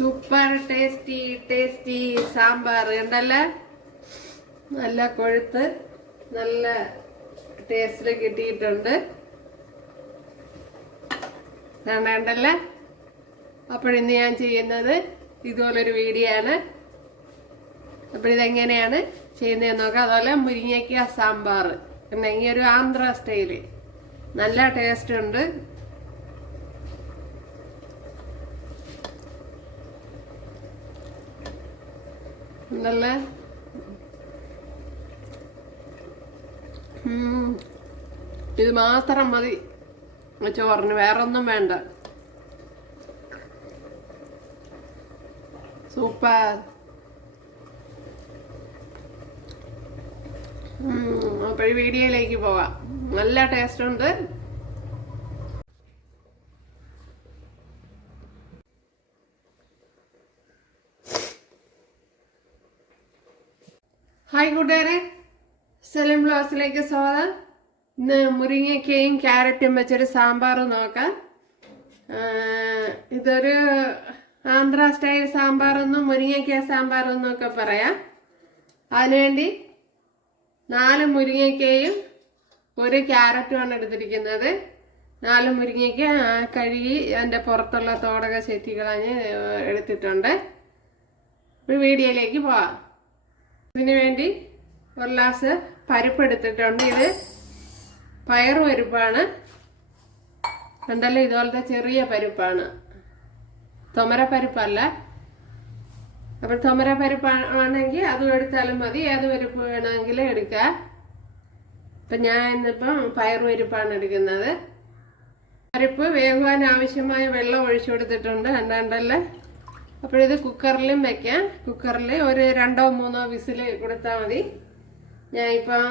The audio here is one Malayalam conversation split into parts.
സൂപ്പർ ടേസ്റ്റി സാമ്പാർ ഉണ്ടല്ലേ. നല്ല കൊഴുത്ത് നല്ല ടേസ്റ്റിൽ കിട്ടിയിട്ടുണ്ട്. ഉണ്ടല്ലേ. അപ്പോഴിന്ന് ഞാൻ ചെയ്യുന്നത് ഇതുപോലൊരു വീഡിയോ ആണ്. അപ്പോഴിതെങ്ങനെയാണ് ചെയ്യുന്നതെന്ന് നോക്കാം. അതുപോലെ മുരിങ്ങയ്ക്ക സാമ്പാർ ഈ ഒരു ആന്ധ്ര സ്റ്റൈല് നല്ല ടേസ്റ്റ് ഉണ്ട്. നല്ല ഇത് മാത്രം മതി ചോറിന്, വേറൊന്നും വേണ്ട. സൂപ്പർ. അപ്പോൾ ഈ വീഡിയോയിലേക്ക് പോവാം. നല്ല ടേസ്റ്റ് ഉണ്ട്. ഹായ് കൂട്ടുകാരെ, സലീം ബ്ലോഗ്സിലേക്ക് സ്വാഗതം. ഇന്ന് മുരിങ്ങയ്ക്കയും ക്യാരറ്റും വെച്ചൊരു സാമ്പാർ നോക്കാം. ഇതൊരു ആന്ധ്ര സ്റ്റൈൽ സാമ്പാറെന്നും മുരിങ്ങയ്ക്ക സാമ്പാറെന്നും ഒക്കെ പറയാം. അതിനുവേണ്ടി 4 മുരിങ്ങയ്ക്കയും 1 ക്യാരറ്റുമാണ് എടുത്തിരിക്കുന്നത്. 4 മുരിങ്ങയ്ക്ക കഴുകി അതിൻ്റെ പുറത്തുള്ള തോടൊക്കെ ചെത്തി കളഞ്ഞ് എടുത്തിട്ടുണ്ട്. ഒരു വീഡിയോയിലേക്ക് പോവാം. ഇതിനു വേണ്ടി 1 ഗ്ലാസ് പരിപ്പ് എടുത്തിട്ടുണ്ട്. ഇത് പയറുപരിപ്പാണ്. ഉണ്ടല്ലോ, ഇതുപോലത്തെ ചെറിയ പരിപ്പാണ്, തുമരപ്പരിപ്പല്ല. അപ്പോൾ തുമരപ്പരിപ്പാണെങ്കിൽ അതും എടുത്താലും മതി, ഏത് പരിപ്പ് വേണമെങ്കിലും എടുക്കാം. അപ്പം ഞാൻ ഇന്നിപ്പം പയറുപരിപ്പാണ് എടുക്കുന്നത്. പരിപ്പ് വേകുവാൻ ആവശ്യമായ വെള്ളം ഒഴിച്ചു കൊടുത്തിട്ടുണ്ട്. ഉണ്ടല്ലേ. അപ്പോഴിത് കുക്കറിലും വെക്കാം. കുക്കറിൽ ഒരു 2 or 3 വിസിൽ കൊടുത്താൽ മതി. ഞാനിപ്പോൾ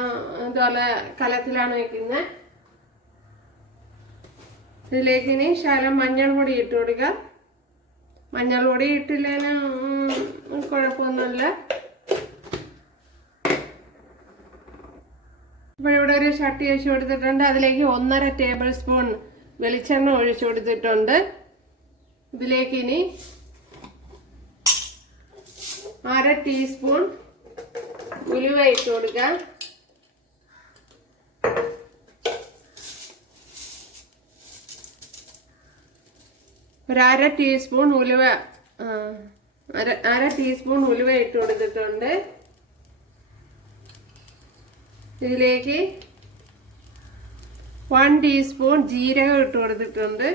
ഇതുപോലെ കലത്തിലാണ് വയ്ക്കുന്നത്. ഇതിലേക്ക് ഇനി ശകലം മഞ്ഞൾ പൊടി ഇട്ട് കൊടുക്കുക. മഞ്ഞൾ പൊടി ഇട്ടില്ലേനും കുഴപ്പമൊന്നുമില്ല. ഇവിടെ ഒരു ചട്ടി ഒഴിച്ച് കൊടുത്തിട്ടുണ്ട്. അതിലേക്ക് 1.5 ടേബിൾ സ്പൂൺ വെളിച്ചെണ്ണ ഒഴിച്ചു കൊടുത്തിട്ടുണ്ട്. ഇതിലേക്ക് ഇനി 1/2 ടീസ്പൂൺ ഉലുവ ഇട്ട് കൊടുക്കാം. ഒരു 1/2 ടീസ്പൂൺ ഉലുവ, 1/2 ടീസ്പൂൺ ഉലുവ ഇട്ട് കൊടുത്തിട്ടുണ്ട്. ഇതിലേക്ക് 1 ടീസ്പൂൺ ജീരകം ഇട്ട് കൊടുത്തിട്ടുണ്ട്.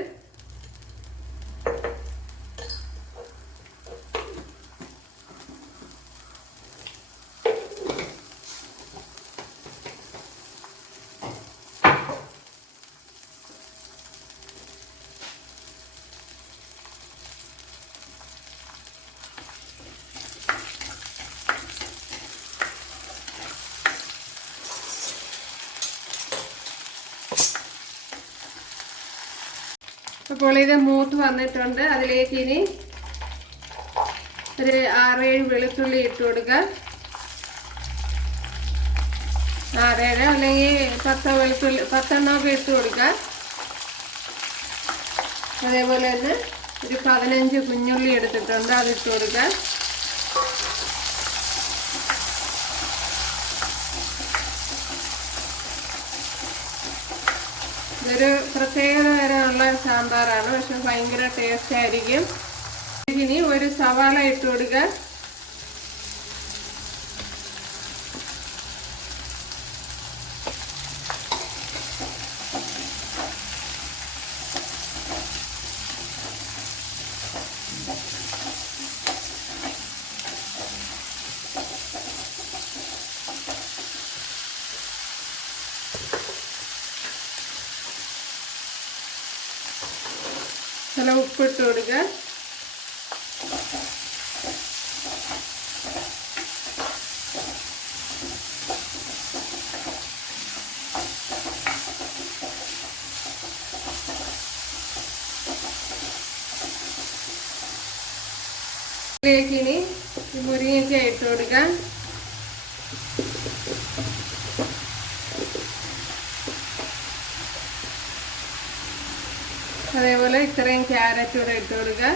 അപ്പോൾ ഇത് മൂത്ത് വന്നിട്ടുണ്ട്. അതിലേക്ക് ഇനി ഒരു 6-7 വെളുത്തുള്ളി ഇട്ട് കൊടുക്കുക. 6-7 അല്ലെങ്കിൽ 10 വെളുത്തുള്ളി, 10 ഒക്കെ ഇട്ട് കൊടുക്കുക. അതേപോലെ തന്നെ ഒരു 15 കുഞ്ഞുള്ളി എടുത്തിട്ടുണ്ട്, അതിട്ട് കൊടുക്കുക. ഇതൊരു പ്രത്യേക തരമുള്ള സാമ്പാറാണ്, പക്ഷെ ഭയങ്കര ടേസ്റ്റ് ആയിരിക്കും. ഇനി ഒരു സവാള ഇട്ട് കൊടുക്കുക. നല്ല ഉപ്പിട്ട് കൊടുക്കുക. ഇതിലേക്ക് ഇനി മുരിങ്ങയ്ക്ക ഇട്ട് കൊടുക്കാം. അതേപോലെ ഇത്രയും ക്യാരറ്റ് കൂടെ ഇട്ട് കൊടുക്കുക.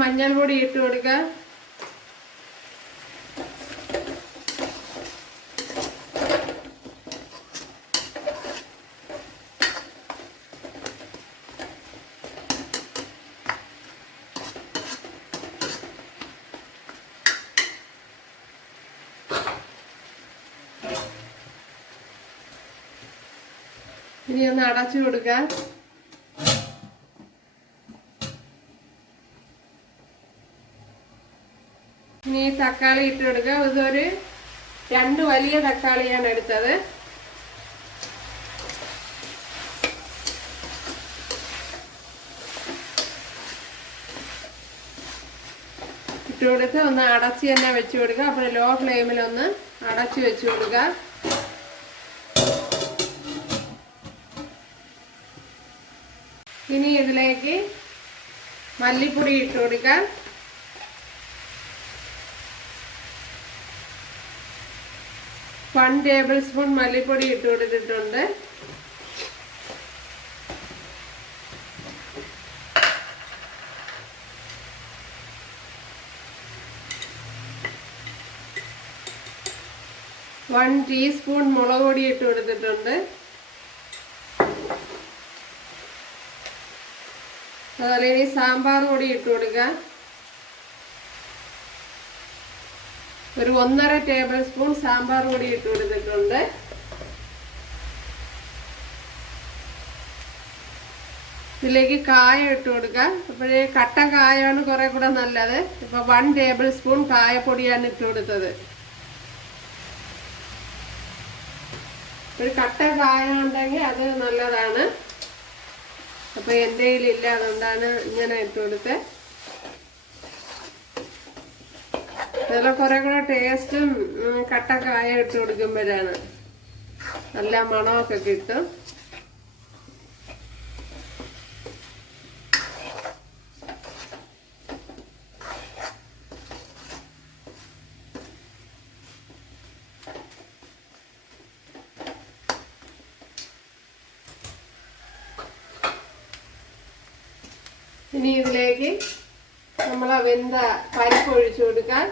മഞ്ഞൾ പൊടി ഇട്ട് കൊടുക്കുക. ഇനി ഒന്ന് അടച്ചു കൊടുക്കുക. ഇനി തക്കാളി ഇട്ട് കൊടുക്കുക. ഇതൊരു 2 വലിയ തക്കാളിയാണ് എടുത്തത്. ഇട്ട് കൊടുത്ത് ഒന്ന് അടച്ച് തന്നെ വെച്ച് കൊടുക്കുക. അപ്പോൾ ലോ ഫ്ലെയിമിൽ ഒന്ന് അടച്ച് വെച്ച് കൊടുക്കുക. ഇനി ഇതിലേക്ക് മല്ലിപ്പൊടി ഇട്ട് കൊടുക്കുക. 1 ടേബിൾ സ്പൂൺ മല്ലിപ്പൊടി ഇട്ട് കൊടുത്തിട്ടുണ്ട്. വൺ ടീസ്പൂൺ മുളക് പൊടി ഇട്ട് കൊടുത്തിട്ടുണ്ട്. അതുപോലെ ഇനി സാമ്പാർ പൊടി ഇട്ട് കൊടുക്കുക. ഒരു 1.5 ടേബിൾ സ്പൂൺ സാമ്പാർ പൊടി ഇട്ട് കൊടുത്തിട്ടുണ്ട്. ഇതിലേക്ക് കായം ഇട്ട് കൊടുക്കുക. അപ്പോഴേ കട്ടൻ കായമാണ് കുറെ കൂടെ നല്ലത്. ഇപ്പൊ 1 ടേബിൾ സ്പൂൺ കായപ്പൊടിയാണ് ഇട്ട് കൊടുത്തത്. ഒരു കട്ടൻ കായം ഉണ്ടെങ്കിൽ അത് നല്ലതാണ്. അപ്പൊ എൻ്റെ കയ്യിലില്ല, അതുകൊണ്ടാണ് ഇങ്ങനെ ഇട്ട് കൊടുത്തത്. അതിൽ കുറെ കൂടെ ടേസ്റ്റും കട്ടക്കായ ഇട്ട് കൊടുക്കുമ്പോഴാണ് നല്ല മണമൊക്കെ കിട്ടും. ഇനി ഇതിലേക്ക് നമ്മൾ വെന്ത പരിപ്പ് ഒഴിച്ചു കൊടുക്കാൻ.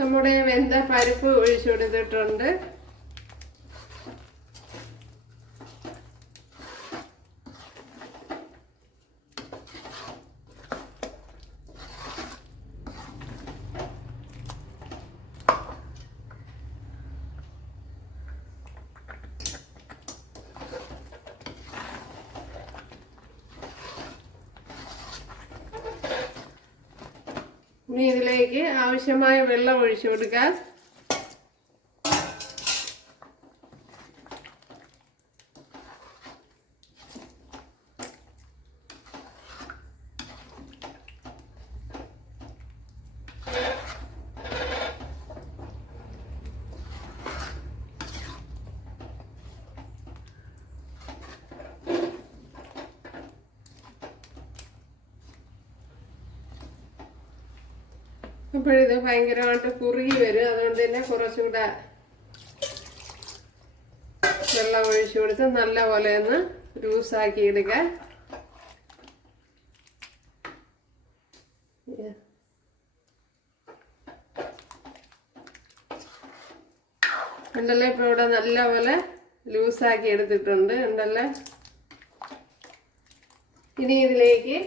നമ്മുടെ വെന്ത പരിപ്പ് ഒഴിച്ചു കൊടുത്തിട്ടുണ്ട്. ഇനി ഇതിലേക്ക് ആവശ്യമായ വെള്ളം ഒഴിച്ചു കൊടുക്കാം. അപ്പോഴിത് ഭയങ്കരമായിട്ട് കുറുകി വരും. അതുകൊണ്ട് തന്നെ കുറച്ചുകൂടെ വെള്ളം ഒഴിച്ചു കൊടുത്ത് നല്ല പോലെ ഒന്ന് ലൂസാക്കി എടുക്കുക. ഉണ്ടല്ലേ, ഇപ്പൊ ഇവിടെ നല്ല പോലെ ലൂസാക്കി എടുത്തിട്ടുണ്ട്. ഉണ്ടല്ലേ, ഇനി ഇതിലേക്ക്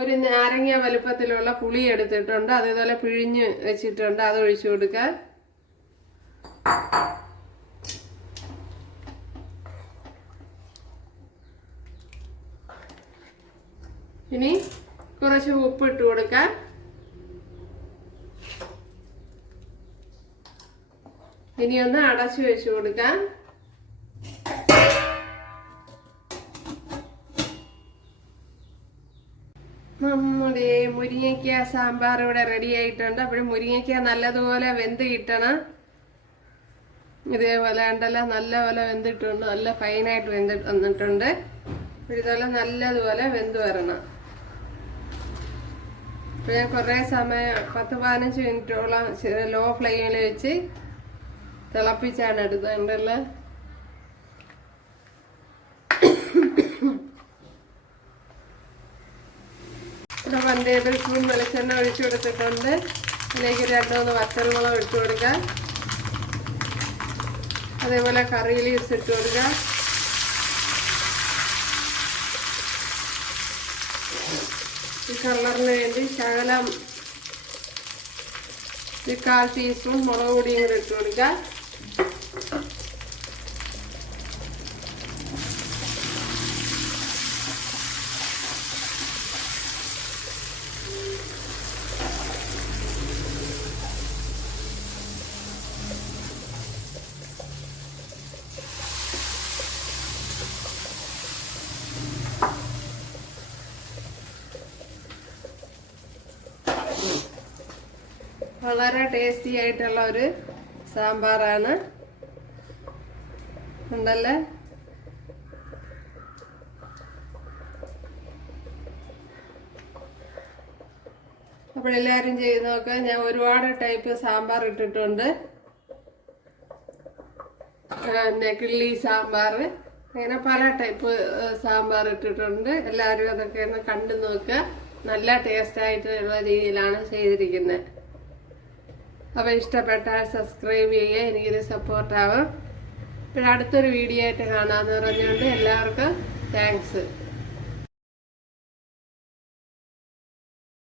ഒരു നാരങ്ങ വലുപ്പത്തിലുള്ള പുളി എടുത്തിട്ടുണ്ട്. അതുപോലെ പിഴിഞ്ഞ് വെച്ചിട്ടുണ്ട്. അത് ഒഴിച്ചു കൊടുക്കുക. ഇനി കുറച്ച് ഉപ്പ് ഇട്ട് കൊടുക്കുക. ഇനി ഒന്ന് അടച്ചു വെച്ച് കൊടുക്കാം. നമ്മുടെ മുരിങ്ങയ്ക്ക സാമ്പാർ ഇവിടെ റെഡി ആയിട്ടുണ്ട്. അപ്പോൾ മുരിങ്ങയ്ക്ക നല്ലതുപോലെ വെന്ത് കിട്ടണം. ഇതേപോലെ ഉണ്ടല്ലോ നല്ലപോലെ വെന്തിട്ടുണ്ട്, നല്ല ഫൈനായിട്ട് വന്നിട്ടുണ്ട്. ഇതുപോലെ നല്ലതുപോലെ വെന്ത് വരണം. അപ്പോൾ ഞാൻ കുറേ സമയം 10-15 മിനിറ്റോളം ലോ ഫ്ലെയിമിൽ വെച്ച് തിളപ്പിച്ചാണ് എടുത്തുണ്ടല്ലോ. ഇവിടെ 1 ടേബിൾ സ്പൂൺ വെളിച്ചെണ്ണ ഒഴിച്ചു കൊടുത്തിട്ടുണ്ട്. അതിലേക്ക് 2-3 വറ്റൽമുളക് ഇട്ട് കൊടുക്കുക. അതേപോലെ കറി ലീവ്സ് ഇട്ട് കൊടുക്കുക. ഈ കളറിന് വേണ്ടി ശകലം 1/4 ടീസ്പൂൺ മുളക് പൊടിയും കൂടെ ഇട്ട് കൊടുക്കുക. വളരെ ടേസ്റ്റി ആയിട്ടുള്ള ഒരു സാമ്പാറാണ് ഉണ്ടല്ലേ. അപ്പോൾ എല്ലാവരും ചെയ്ത് നോക്കുക. ഞാൻ ഒരുപാട് ടൈപ്പ് സാമ്പാർ ഇട്ടിട്ടുണ്ട്. കിള്ളി സാമ്പാർ, അങ്ങനെ പല ടൈപ്പ് സാമ്പാർ ഇട്ടിട്ടുണ്ട്. എല്ലാവരും അതൊക്കെ ഒന്ന് കണ്ടു നോക്കുക. നല്ല ടേസ്റ്റായിട്ടുള്ള രീതിയിലാണ് ചെയ്തിരിക്കുന്നത്. അപ്പോൾ ഇഷ്ടപ്പെട്ടാൽ സബ്സ്ക്രൈബ് ചെയ്യുക, എനിക്കൊരു സപ്പോർട്ടാവും. പിന്നെ അടുത്തൊരു വീഡിയോ ആയിട്ട് കാണാമെന്ന് പറഞ്ഞുകൊണ്ട് എല്ലാവർക്കും താങ്ക്സ്.